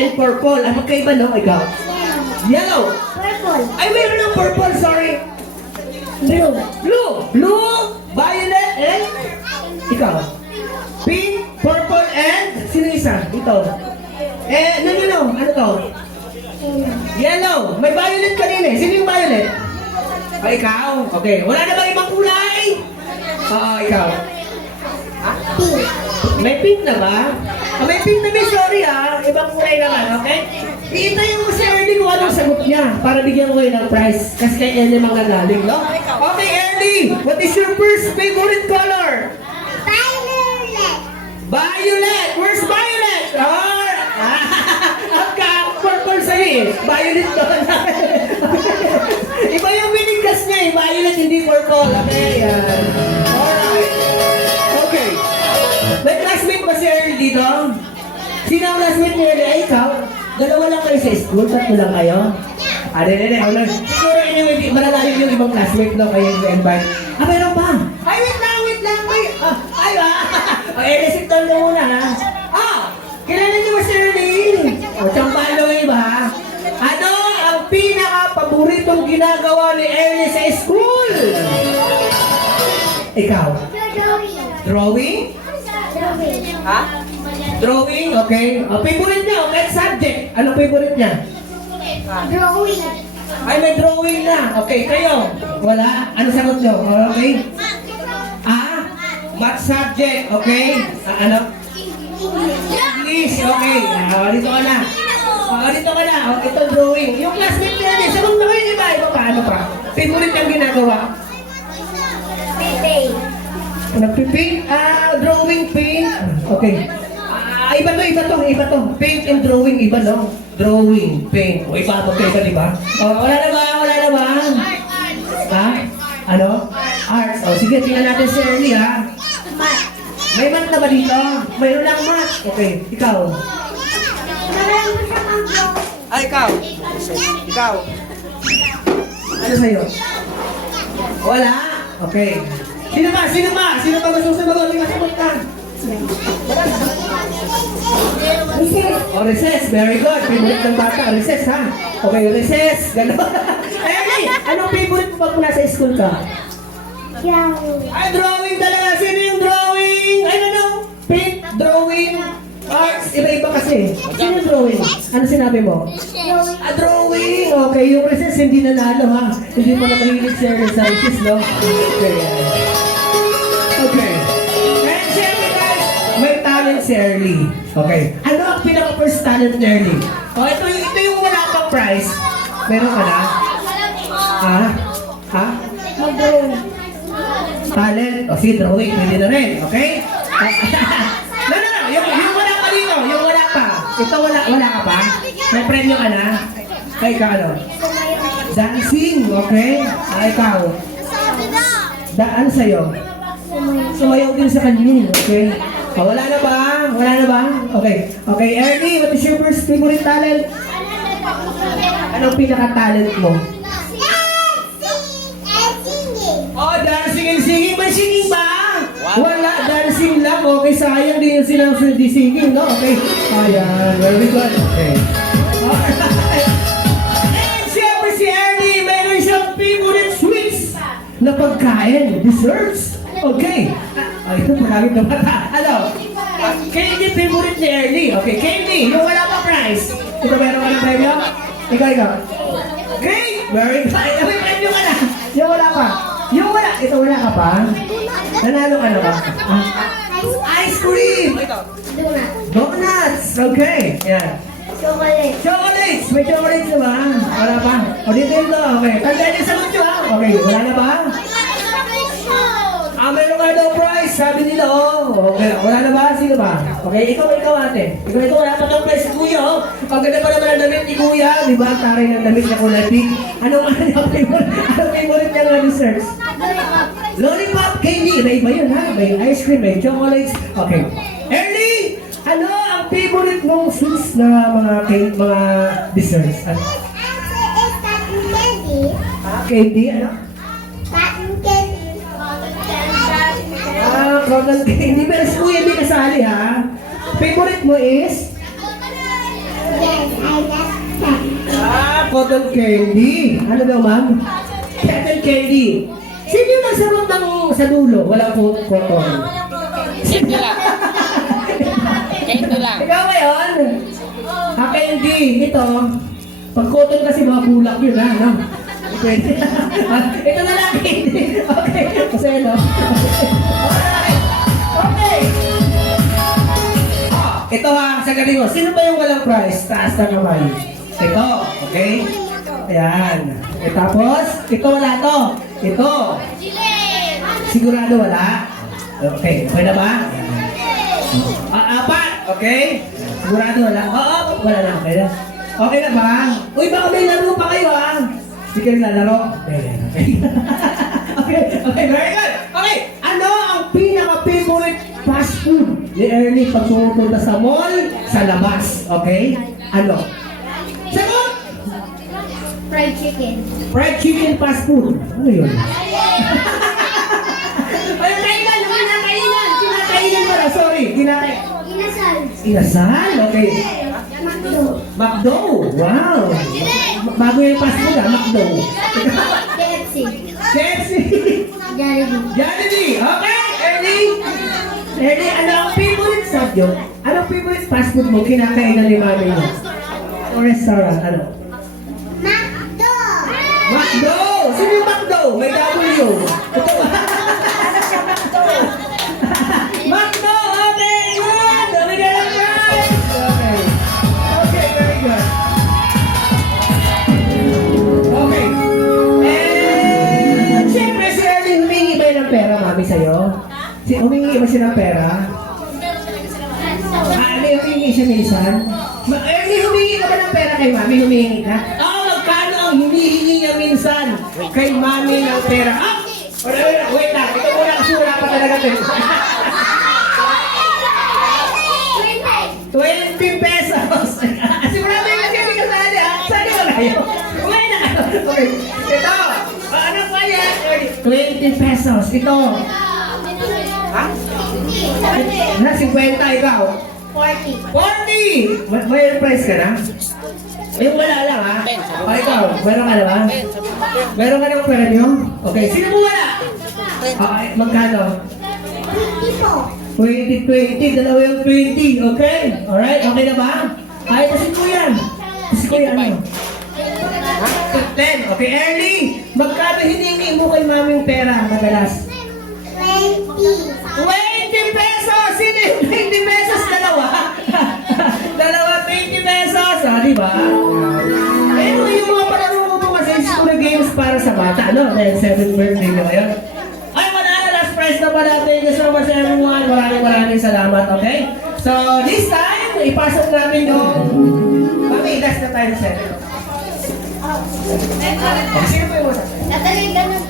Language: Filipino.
and purple. Ang magkaiba, no? Ikaw? Yellow. Purple. Ay, mayroon ng purple, sorry. Blue. Blue. Blue, violet, and ikaw. Pink, purple, and sino isa? Ito. No. Ano to? Yellow. May violet kanina eh. Sino yung violet? Ikaw. Okay. Wala na bang ibang kulay? Oo, ikaw. Pink. May pink na ba? May pink na may sorry ibang kulay naman, okay? Iintayin mo si Ernie kung anong sagot niya para bigyan ko kayo ng prize. Kasi kay Ernie manggagaling, no? Okay, Ernie, what is your first favorite color? Violet. Violet! Where's Violet? Purple sa'yo eh. Violet doon. Iba yung binigkas niya eh. Violet, hindi purple. Okay, yan. Alright. Okay. May classmate ba si Ernie dito? Sino ang classmate ni Ernie? Ay, ikaw? Dalawa lang kayo sa school? Tatlo lang kayo? Hindi. Siguro anyway, malalalim yung ibang classmate no? Kayo i-invite. Mayroon pa? Ay, wait lang. Ernie, sit down na muna, ha? Kilala niyo ba si Ernie? Champalo ba? Ano ang pinaka-paboritong ginagawa ni Ernie sa school? Ikaw? Drawing? Ha? Drawing, okay. Favorite niya, okay, subject. Anong favorite niya? Drawing. Ay, may drawing na. Okay, kayo? Wala? Ano sagot niyo? Okay? Math subject, okay? Ano? English, okay. Dito ka na. Ito drawing. Yung classmate niya, sagot na kayo, iba paano pa? Favorite niyang ginagawa? Paint. Nagpipaint? Drawing, paint. Okay. Iba to. Paint and drawing, iba no? Drawing, paint. O, iba to, di ba? Wala na ba? Ha? Ano? Arts. Sige, tingnan natin si Ernie, ha? May math na ba dito? Mayroon lang math. Okay, ikaw. Ikaw. Ano sa'yo? Wala? Okay. Sino ba? Gusto sumagot? Hindi masagot ka. Recess. Very good. Favorite ng bata. Recess, ha? Okay, recess. Gano'n. Ernie, anong favorite mo pag nasa school ka? Drawing talaga. Sino yung drawing? Paint, drawing, arts. Iba-iba kasi. Sino yung drawing? Ano sinabi mo? Drawing. Okay, yung recess hindi nanalo, ha? Hindi mo na mahilig sa recess, no? Okay. And siyempre guys, may talent si Ernie. Okay. Ano ang pinaka-first talent ni Ernie? Ito yung wala pang prize. Meron ka na? Mag-drawing. Talent. Sige, drawing. Pwede na rin. Okay? No. Yung wala pa dito. Yung wala pa. Ito wala ka pa? May premyo ka na? Ay, ikaw ano? Dancing. Okay? Ikaw? Ano sa'yo? Sumayaw din sa kanya. Okay? Wala na ba? Okay, Ernie, what is your first favorite talent? Anong pinaka-talent mo? Dancing and singing. May singing ba? Wala, dancing lang. Okay, sayang din yung sinasunod di singing, no? Okay. Ayan, very good. Okay. Alright. And siyempre si Ernie, mayroon siyang favorite sweets na pagkain, desserts. Okay. Ito maraming na bata. Ano? Candy favorite ni Ernie. Okay, candy. Yung wala pa prize. Ito meron ka ng premyo? Ikaw. Great! Very good. May premyo ka na. Yung wala pa. Ito wala ka pa? Nanalo ka na ba? Ice cream! Donuts! Okay. Yan. Chocolates! May chocolates na ba? Wala pa? Dito. Okay. Tandaan yung sagot nyo, ha? Okay. Wala na ba? Meron ka daw prize. Sabi nila, okay. Wala na ba? Sino ba? Okay. Ikaw ate. Ikaw wala pa daw prize si kuya, Ang ganda pa naman ang damit ni kuya. Di ba? Taray ng damit na kulay pink. Anong favorite niya ng desserts? Lollipop, candy. May iba yun, ha? May ice cream, may chocolates. Okay. Ernie, ano ang favorite mong sweets na mga desserts? Ano? Candy? Ano? Cotton candy. Pero si kuya hindi kasali, ha? Favorite mo is? Yes, I love that. Cotton candy. Ano daw, ma'am? Cotton candy. Sino yung nagsarap ng sa dulo? Wala po cotton. Candy lang. Candy lang. Ikaw ngayon? Candy. Ito. Pag cotton kasi mga bulak yun, ha? No? Pwede. Ito na lang, candy. Okay. Kasi ano? Okay. Ito ha, sa galing mo. Sino ba yung walang prize? Taas na naman. Ito, okay? Ayan. Tapos, ito wala to. Ito. Sigurado wala? Okay, okay na ba? Apat, okay? Sigurado wala? Oo, wala na. Okay na. Okay na ba? Uy, baka may laro pa kayo ha? Hindi kayo lalaro? Okay. Okay, very good. Okay, ano ang pinaka-favorite fast food ni Ernie pag pupunta sa mall, sa labas? Okay? Ano? Sagot! Fried chicken. Fried chicken fast food. Ano yun? Ay, kainan! Kinakainan pala, sorry. Inasal. Inasal? Okay. McDo. McDo. Wow. Bago yung fast food McDo. KFC. KFC. Jollibee. Jollibee. Okay, Ernie. Ernie, ano ang favorite subject? Ano ang favorite fast food mo kinakainan ni mami mo? O restaurant, ano? McDo. McDo! Sino yung McDo? May W. Ito ba? McDo! Okay, good! Dami ka lang, guys! Okay. Okay, very good. Okay. And, siyempre si Ernie, humingi ba yun ng pera, mami, sa'yo? Humingi ba siya ng pera? Ano yung humingi siya minsan? Ernie, humingi ka ba ng pera kay mami? Humingi ka? Magkano ang hinihingi niya minsan kay mami ng pera? Wait lang. Ito muna kasi wala pa talaga ito. 20 pesos. Kasi marami kasi hindi ka sali. Sali ba kayo? Kumain na kayo. Okay. Ito. Ano pa yan? 20 pesos. Ito. Ha? Na 50 ikaw. 40. 40! May price ka na? Yung wala lang ha? Ikaw, meron ka na ba? Meron ka ng premyo? Okay, sino mo wala? Magkano? 20, 20, dalawa yung 20, okay? Alright, okay na ba? Ay, kasi ko yan. Kasi ko yan, ano? 10, okay, Ernie, magkano hiningi mo kay maming pera madalas? 20. 20 pesos! Sino yung 20 pesos? Dalawa? Dalawa 20 pesos! Di ba? Eh, yung mga palaro mo kasi school games para sa bata, no? Dahil 7th birthday nyo ngayon. Ay, wala na, last prize na pala. Thank you so much everyone. Maraming salamat, okay? So, this time, ipasok namin yung... Mami, last na tayo sa 7. Sino po yung masasabi? Natalagay ganun.